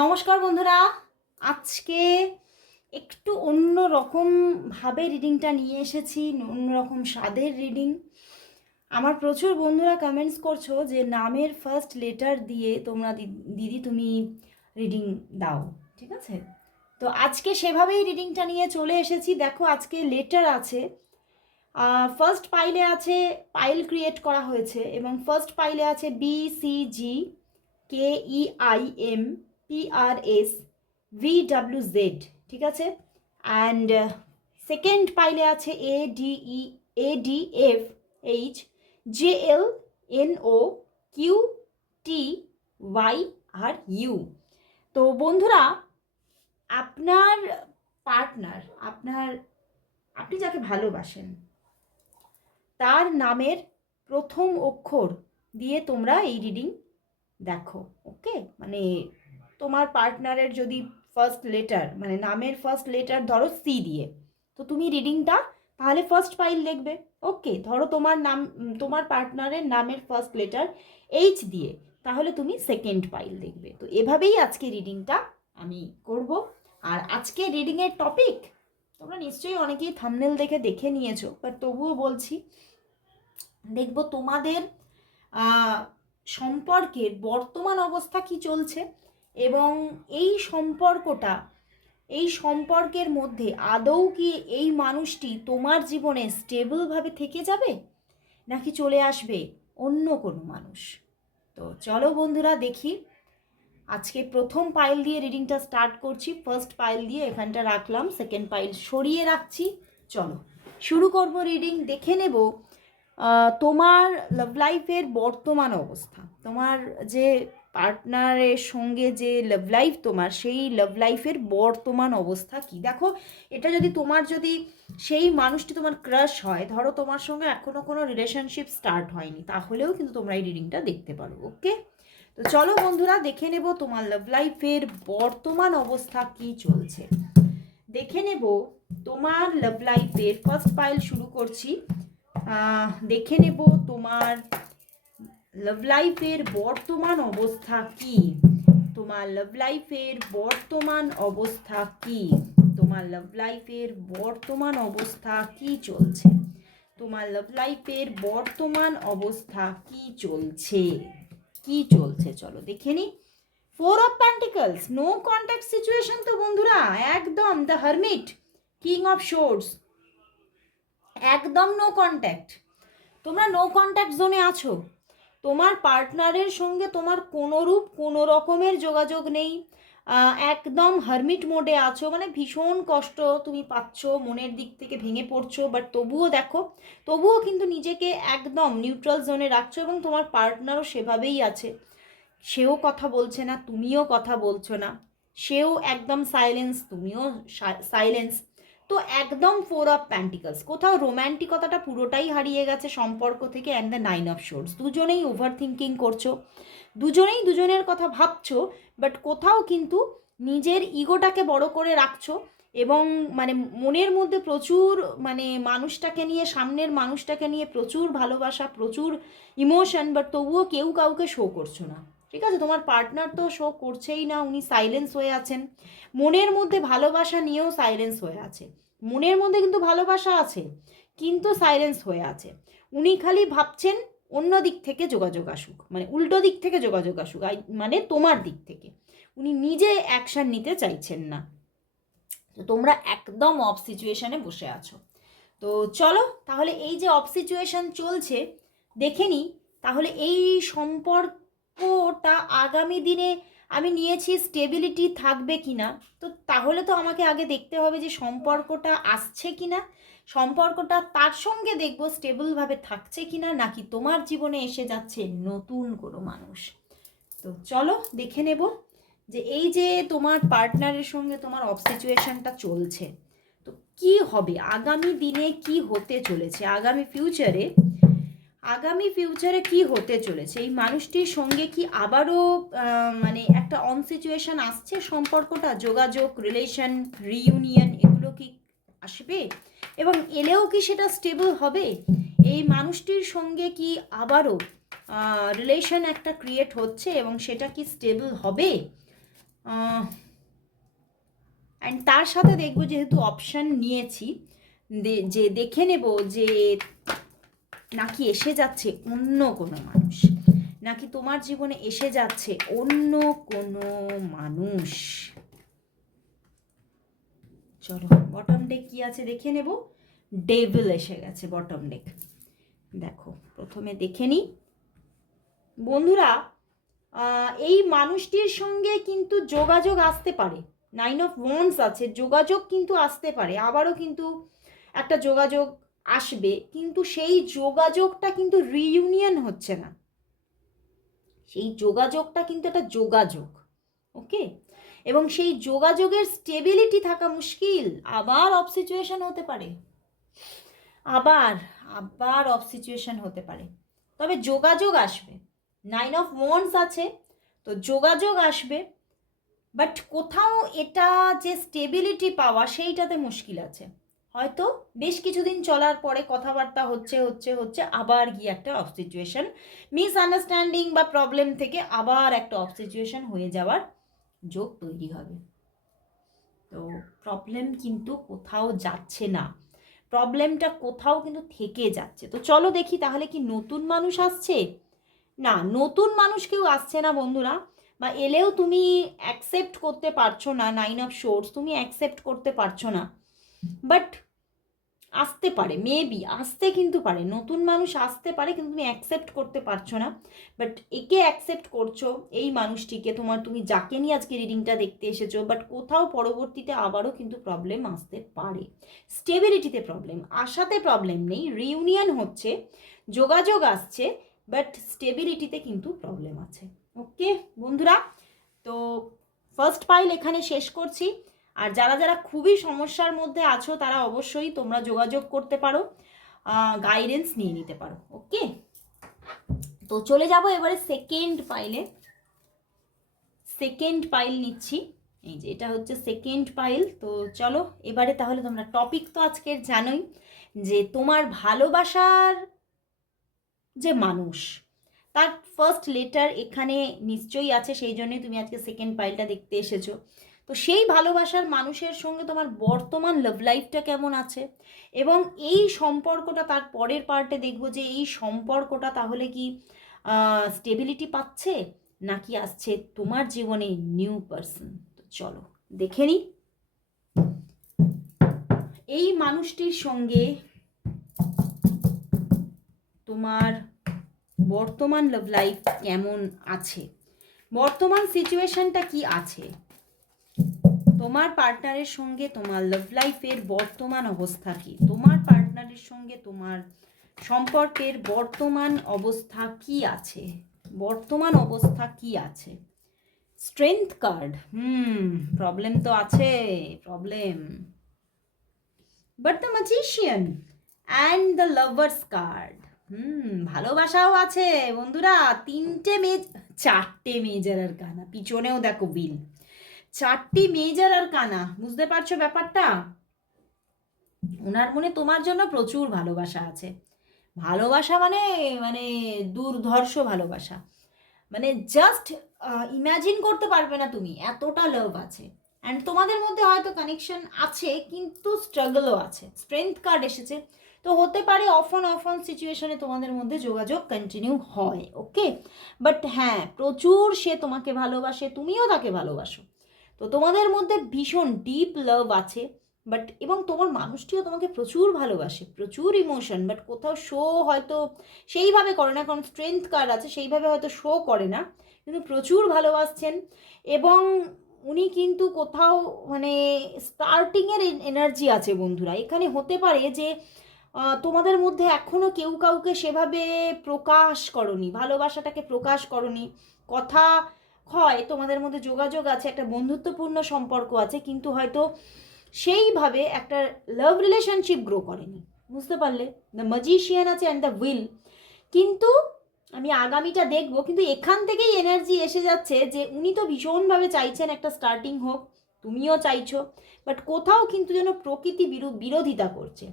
নমস্কার বন্ধুরা। আজকে একটু অন্য রকমভাবে রিডিংটা নিয়ে এসেছি, অন্য রকম স্বাদের রিডিং আমার প্রচুর বন্ধুরা কমেন্টস করছ যে নামের ফার্স্ট লেটার দিয়ে তোমরা দিদি তুমি রিডিং দাও, ঠিক আছে? তো আজকে সেভাবেই রিডিংটা নিয়ে চলে এসেছি। দেখো আজকে লেটার আছে ফার্স্ট পাইলে আছে পাইল ক্রিয়েট করা হয়েছে এবং ফার্স্ট পাইলে আছে B C G K E I M P R V W Z ঠিক আছে? অ্যান্ড সেকেন্ড পাইলে আছে A D E A D F H J L N O Q T Y R U তো বন্ধুরা, আপনার partner আপনার, আপনি যাকে ভালোবাসেন, তার নামের প্রথম অক্ষর দিয়ে তোমরা এই রিডিং দেখো ওকে মানে তোমার পার্টনারের যদি ফার্স্ট লেটার মানে নামের ফার্স্ট লেটার ধরো সি দিয়ে, তো তুমি রিডিংটা তাহলে ফার্স্ট ফাইল দেখবে। ওকে ধরো তোমার নাম তোমার পার্টনারের নামের ফার্স্ট লেটার এইচ দিয়ে, তাহলে তুমি সেকেন্ড ফাইল দেখবে। তো এভাবেই আজকে রিডিংটা আমি করব। আর আজকে রিডিংয়ের টপিক তোমরা নিশ্চয়ই অনেকেই থামনেল দেখে দেখে নিয়েছো বাট তবুও বলছি, দেখব তোমাদের সম্পর্কের বর্তমান অবস্থা কি চলছে। এবং এই সম্পর্কটা, এই সম্পর্কের মধ্যে আদৌ কি এই মানুষটি তোমার জীবনে স্টেবলভাবে থেকে যাবে? নাকি চলে আসবে অন্য কোনো মানুষ? তো চলো বন্ধুরা দেখি। আজকে প্রথম পাইল দিয়ে রিডিংটা স্টার্ট করছি। ফার্স্ট পাইল দিয়ে এখানটা রাখলাম। সেকেন্ড পাইল সরিয়ে রাখছি। চলো, শুরু করব রিডিং দেখে নেব তোমার লাভ লাইফের বর্তমান অবস্থা। তোমার যে পার্টনারের সঙ্গে যে লাভ লাইফ তোমার, সেই লাভ লাইফের বর্তমান অবস্থা কি? দেখো, এটা যদি তোমার যদি সেই মানুষটি তোমার ক্রাশ হয়, ধরো তোমার সঙ্গে এখনও কোনো রিলেশনশিপ স্টার্ট হয়নি, তাহলেও কিন্তু তোমরা এই রিডিংটা দেখতে পারো ওকে তো চলো বন্ধুরা, দেখে নেব তোমার লাভ লাইফের বর্তমান অবস্থা কি চলছে। দেখে নেব তোমার লাভ লাইফের ফার্স্ট পাইল শুরু করছি। দেখে নেব তোমার লাভ লাইফের বর্তমান অবস্থা কি? তোমার লাভ লাইফের বর্তমান অবস্থা কি? তোমার লাভ লাইফের বর্তমান অবস্থা কি চলছে? তোমার লাভ লাইফের বর্তমান অবস্থা কি চলছে? কি চলছে? চলো দেখে নি। Four of pentacles no contact situation তো বন্ধুরা, একদম the hermit king of swords একদম নো কন্ট্যাক্ট তোমরা নো কন্ট্যাক্ট জোনে আছো। তোমার পার্টনারের সঙ্গে তোমার কোনোরূপ কোনো রকমের যোগাযোগ নেই। একদম হারমিট মোডে আছো মানে ভীষণ কষ্ট তুমি পাচ্ছ, মনের দিক থেকে ভেঙে পড়ছো বাট তবুও দেখো, তবুও কিন্তু নিজেকে একদম নিউট্রাল জোনে রাখছো এবং তোমার পার্টনারও সেভাবেই আছে। সেও কথা বলছে না, তুমিও কথা বলছো না। সেও একদম সাইলেন্স তুমিও সাইলেন্স তো একদম ফোর অফ প্যান্টিকলস কোথাও রোম্যান্টিকতাটা পুরোটাই হারিয়ে গেছে সম্পর্ক থেকে and the nine of swords দুজনেই ওভার থিঙ্কিং করছ। দুজনেই দুজনের কথা ভাবছ বাট কোথাও কিন্তু নিজের ইগোটাকে বড় করে রাখছো এবং মানে মনের মধ্যে প্রচুর মানে মানুষটাকে নিয়ে, সামনের মানুষটাকে নিয়ে প্রচুর ভালোবাসা, প্রচুর ইমোশন বাট তবুও কেউ কাউকে শো করছ না। ঠিক আছে, তোমার পার্টনার তো শো করছেই না, উনি সাইলেন্স হয়ে আছেন। মনের মধ্যে ভালোবাসা নিয়েও সাইলেন্স হয়ে আছে। মনের মধ্যে কিন্তু ভালোবাসা আছে, কিন্তু সাইলেন্স হয়ে আছে। উনি খালি ভাবছেন অন্য দিক থেকে যোগাযোগ আসুক মানে উল্টো দিক থেকে যোগাযোগ আসুক মানে তোমার দিক থেকে। উনি নিজে অ্যাকশান নিতে চাইছেন না। তো তোমরা একদম অফ সিচুয়েশনে বসে আছো। তো চলো, তাহলে এই যে অফ সিচুয়েশন চলছে, দেখে নিই তাহলে এই সম্পর্কটা আগামী দিনে আমি নিয়েছি স্টেবিলিটি থাকবে কি না তো তাহলে তো আমাকে আগে দেখতে হবে যে সম্পর্কটা আসছে কি না সম্পর্কটা তার সঙ্গে দেখব স্টেবলভাবে থাকছে কি না নাকি তোমার জীবনে এসে যাচ্ছে নতুন কোনো মানুষ। তো চলো দেখে নেব যে এই যে তোমার পার্টনারের সঙ্গে তোমার অফ সিচুয়েশনটা চলছে, তো কি হবে? আগামী দিনে কি হতে চলেছে? আগামী ফিউচারে আগামী ফিউচারে কি হতে চলেছে? এই মানুষটির সঙ্গে কি আবারও মানে একটা অন সিচুয়েশন আসছে সম্পর্কটা? যোগাযোগ রিলেশন রিইউনিয়ন এগুলো কি আসবে? এবং এলেও কি সেটা স্টেবল হবে? এই মানুষটির সঙ্গে কি আবারও রিলেশন একটা ক্রিয়েট হচ্ছে এবং সেটা কি স্টেবল হবে? অ্যান্ড তার সাথে দেখব যেহেতু অপশান নিয়েছি যে দেখে নেব যে নাকি এসে যাচ্ছে অন্য কোনো মানুষ? নাকি তোমার জীবনে এসে যাচ্ছে অন্য কোনো মানুষ? চলো বটম ডেক কি আছে দেখে নেব। ডেভিল এসে গেছে বটম ডেক দেখো, প্রথমে দেখে নিই বন্ধুরা এই মানুষটির সঙ্গে কিন্তু যোগাযোগ আসতে পারে। নাইন অফ ওয়ান্স আছে, যোগাযোগ কিন্তু আসতে পারে। আবারও কিন্তু একটা যোগাযোগ আসবে, কিন্তু সেই যোগাযোগটা কিন্তু রিইউনিয়ন হচ্ছে না। সেই যোগাযোগটা কিন্তু একটা যোগাযোগ, ওকে? এবং সেই যোগাযোগের স্টেবিলিটি থাকা মুশকিল, আবার অফ সিচুয়েশন হতে পারে। আবার আবার অফ সিচুয়েশন হতে পারে। তবে যোগাযোগ আসবে। নাইন অফ ওয়ান্স আছে, তো যোগাযোগ আসবে বাট কোথাও এটা যে স্টেবিলিটি পাওয়া, সেইটাতে মুশকিল আছে। হয়তো বেশ কিছুদিন চলার পরে কথাবার্তা হচ্ছে হচ্ছে হচ্ছে আবার গিয়ে একটা অফ সিচুয়েশন মিসআন্ডারস্ট্যান্ডিং বা প্রবলেম থেকে আবার একটা অফ সিচুয়েশন হয়ে যাওয়ার যোগ তৈরি হবে। তো প্রবলেম কিন্তু কোথাও যাচ্ছে না। প্রবলেমটা কোথাও কিন্তু থেকে যাচ্ছে। তো চলো দেখি তাহলে কি নতুন মানুষ আসছে? না, নতুন মানুষ কেউ আসছে না বন্ধুরা। বা এলেও তুমি অ্যাকসেপ্ট করতে পারছ না নাইন অফ শোর্স তুমি অ্যাকসেপ্ট করতে পারছ না। বাট আসতে পারে মেবি আসতে কিন্তু পারে। নতুন মানুষ আসতে পারে কিন্তু তুমি অ্যাকসেপ্ট করতে পারছ না। বাট একে অ্যাকসেপ্ট করছ এই মানুষটিকে, তোমার তুমি যাকে নিয়ে আজকে রিডিংটা দেখতে এসেছ বাট কোথাও পরবর্তীতে আবারও কিন্তু প্রবলেম আসতে পারে। স্টেবিলিটিতে প্রবলেম আশাতে প্রবলেম নেই রিউনিয়ন হচ্ছে, যোগাযোগ আসছে বাট স্টেবিলিটিতে কিন্তু প্রবলেম আছে। ওকে বন্ধুরা, তো ফার্স্ট পাইল এখানে শেষ করছি। আর যারা যারা খুবই সমস্যার মধ্যে আছো, তারা অবশ্যই তোমরা যোগাযোগ করতে পারো গাইডেন্স নিয়ে নিতে পারো ওকে তো চলে যাব এবারে সেকেন্ড পাইলে সেকেন্ড পাইল নিচ্ছি। এই যে, এটা হচ্ছে সেকেন্ড পাইল তো চলো, এবারে তাহলে তোমরা টপিক তো আজকের জানোই, যে তোমার ভালোবাসার যে মানুষ, তার ফার্স্ট লেটার এখানে নিশ্চয়ই আছে, সেই জন্যই তুমি আজকে সেকেন্ড পাইলটা দেখতে এসেছ। তো সেই ভালোবাসার মানুষের সঙ্গে তোমার বর্তমান লাভ লাইফটা কেমন আছে? এবং এই সম্পর্কটা তার পরের পার্টে দেখব যে এই সম্পর্কটা তাহলে কি স্টেবিলিটি পাচ্ছে নাকি আসছে তোমার জীবনে নিউ পার্সন তো চলো, দেখে নিই এই মানুষটির সঙ্গে তোমার বর্তমান লাভ লাইফ কেমন আছে? বর্তমান সিচুয়েশনটা কি আছে? তোমার পার্টনারের সঙ্গে তোমার লাভ লাইফের বর্তমান অবস্থা কি? তোমার পার্টনারের সঙ্গে তোমার সম্পর্কের বর্তমান অবস্থা কি আছে? বর্তমান অবস্থা কি আছে? স্ট্রেংথ কার্ড হুম প্রবলেম তো আছে problem but the magician and the lovers card হুম, ভালোবাসাও আছে। বন্ধুরা, তিনটে মেজ চারটে মেজার আর কানা পিছনেও দেখো বিল চারটি মেজার আর কানা, বুঝতে পারছ ব্যাপারটা? ওনার মনে তোমার জন্য প্রচুর ভালোবাসা আছে। ভালোবাসা মানে মানে দুর্ধর্ষ ভালোবাসা। মানে জাস্ট ইমাজিন করতে পারবে না তুমি, এতটা লাভ আছে। অ্যান্ড তোমাদের মধ্যে হয়তো কানেকশন আছে, কিন্তু স্ট্রাগলও আছে। স্ট্রেংথ কার্ড এসেছে। তো হতে পারে অফ অন অফ অন সিচুয়েশনে তোমাদের মধ্যে যোগাযোগ কন্টিনিউ হয় ওকে বাট হ্যাঁ প্রচুর সে তোমাকে ভালোবাসে, তুমিও তাকে ভালোবাসো। তো তোমাদের মধ্যে ভীষণ ডিপ লাভ আছে বাট এবং তোমার মানুষটিও তোমাকে প্রচুর ভালোবাসে, প্রচুর ইমোশন বাট কোথাও শো হয়তো সেইভাবে করে না, কারণ স্ট্রেংথ কার্ড আছে, সেইভাবে হয়তো শো করে না, কিন্তু প্রচুর ভালোবাসছেন এবং উনি কিন্তু কোথাও মানে স্টার্টিংয়ের এনার্জি আছে বন্ধুরা। এখানে হতে পারে যে তোমাদের মধ্যে এখনও কেউ কাউকে সেভাবে প্রকাশ করনি, ভালোবাসাটাকে প্রকাশ করনি, কথা হয়, তোমাদের মধ্যে যোগাযোগ আছে, একটা বন্ধুত্বপূর্ণ সম্পর্ক আছে, কিন্তু হয়তো সেইভাবে একটা লাভ রিলেশনশিপ গ্রো করেনি। বুঝতে পারলে? দ্য ম্যাজিশিয়ান আছে অ্যান্ড দ্য উইল কিন্তু আমি আগামীটা দেখব, কিন্তু এখান থেকেই এনার্জি এসে যাচ্ছে যে উনি তো ভীষণভাবে চাইছেন একটা স্টার্টিং হোক, তুমিও চাইছো বাট কোথাও কিন্তু যেন প্রকৃতি বিরো- বিরোধিতা করছে।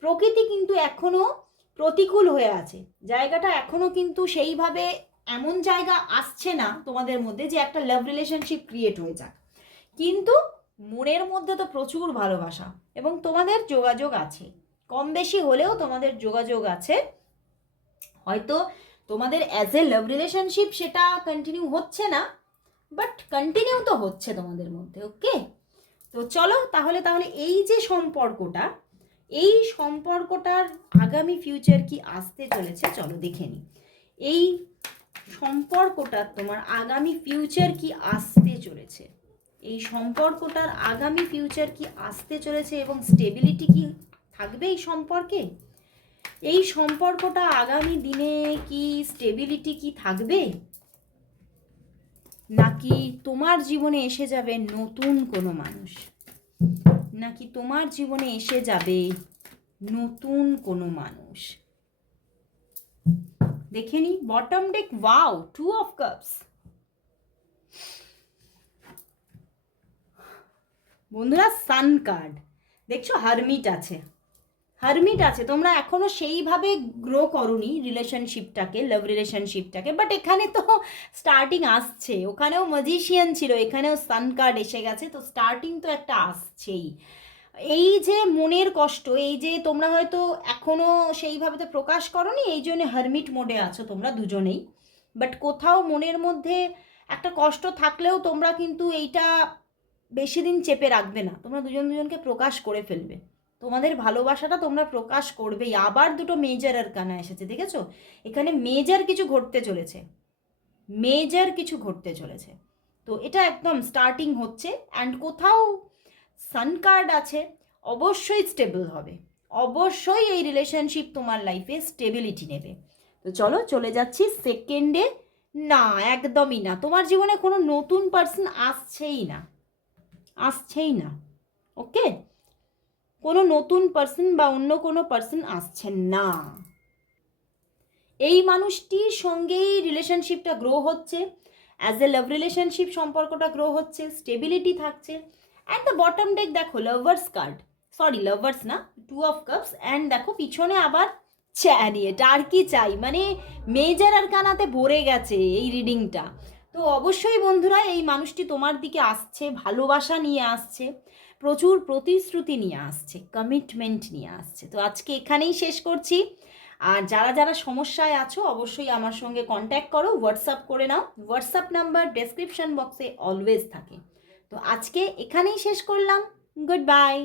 প্রকৃতি কিন্তু এখনও প্রতিকূল হয়ে আছে। জায়গাটা এখনও কিন্তু সেইভাবে এমন জায়গা আসছে না তোমাদের মধ্যে যে একটা লাভ রিলেশনশিপ ক্রিয়েট হয়ে যাক। কিন্তু মনের মধ্যে তো প্রচুর ভালোবাসা এবং তোমাদের যোগাযোগ আছে। কম বেশি হলেও তোমাদের যোগাযোগ আছে। হয়তো তোমাদের অ্যাজ এ লাভ রিলেশনশিপ সেটা কন্টিনিউ হচ্ছে না বাট কন্টিনিউ তো হচ্ছে তোমাদের মধ্যে ওকে তো চলো তাহলে তাহলে এই যে সম্পর্কটা, এই সম্পর্কটার আগামী ফিউচার কি আসতে চলেছে, চলো দেখে নিই। এই সম্পর্কটার তোমার আগামী ফিউচার কি আসতে চলেছে? এই সম্পর্কটার আগামী ফিউচার কি আসতে চলেছে এবং স্টেবিলিটি কি থাকবে এই সম্পর্কে? এই সম্পর্কটা আগামী দিনে কি স্টেবিলিটি কি থাকবে? নাকি তোমার জীবনে এসে যাবে নতুন কোনো মানুষ? নাকি তোমার জীবনে এসে যাবে নতুন কোনো মানুষ? দেখে নি bottom deck wow two of cups বন্ধুরা সান কার্ড দেখছ হারমিট আছে। হারমিট আছে, তোমরা এখনও সেইভাবে গ্রো করনি রিলেশনশিপটাকে লাভ রিলেশনশিপটাকে বাট এখানে তো স্টার্টিং আসছে। ওখানেও ম্যাজিশিয়ান ছিল, এখানেও সান কার্ড এসে গেছে, তো স্টার্টিং তো একটা আসছেই। এই যে মনের কষ্ট, এই যে তোমরা হয়তো এখনও সেইভাবে তো প্রকাশ করনি, এই জন্য হারমিট মোডে আছো তোমরা দুজনেই। বাট কোথাও মনের মধ্যে একটা কষ্ট থাকলেও তোমরা কিন্তু এইটা বেশি দিন চেপে রাখবে না। তোমরা দুজন দুজনকে প্রকাশ করে ফেলবে। তোমাদের ভালোবাসাটা তোমরা প্রকাশ করবেই। আবার দুটো মেজার আর কানা এসেছে, দেখেছ? এখানে মেজার কিছু ঘটতে চলেছে। মেজর কিছু ঘটতে চলেছে। তো এটা একদম স্টার্টিং হচ্ছে। অ্যান্ড কোথাও সান কার্ড আছে, অবশ্যই স্টেবল হবে। অবশ্যই এই রিলেশনশিপ তোমার লাইফে স্টেবিলিটি নেবে। তো চলো, চলে যাচ্ছি সেকেন্ডে না, একদমই না। তোমার জীবনে কোনো নতুন পার্সন আসছেই না। আসছেই না। ওকে? কোনো নতুন পার্সন বা অন্য কোনো পার্সন আসছেন না। এই মানুষটির সঙ্গেই রিলেশনশিপটা গ্রো হচ্ছে। অ্যাজ এ লাভ রিলেশনশিপ সম্পর্কটা গ্রো হচ্ছে স্টেবিলিটি থাকছে। অ্যান্ড দ্য বটম ডেক দেখো লাভার্স কার্ড সরি লাভার্স না টু অফ কাপস অ্যান্ড দেখো, পিছনে আবার চ্যারিয়েট আর কি চাই। মানে মেজার আর কানাতে ভরে গেছে এই রিডিংটা তো অবশ্যই বন্ধুরা, এই মানুষটি তোমার দিকে আসছে, ভালোবাসা নিয়ে আসছে, প্রচুর প্রতিশ্রুতি নিয়ে আসছে কমিটমেন্ট নিয়ে আসছে। তো আজকে এখানেই শেষ করছি। আর যারা যারা সমস্যায় আছো, অবশ্যই আমার সঙ্গে কন্ট্যাক্ট করো হোয়াটসঅ্যাপ করে নাও। হোয়াটসঅ্যাপ নাম্বার ডেসক্রিপশন বক্সে অলওয়েজ থাকে। তো আজকে এখানেই শেষ করলাম। Good bye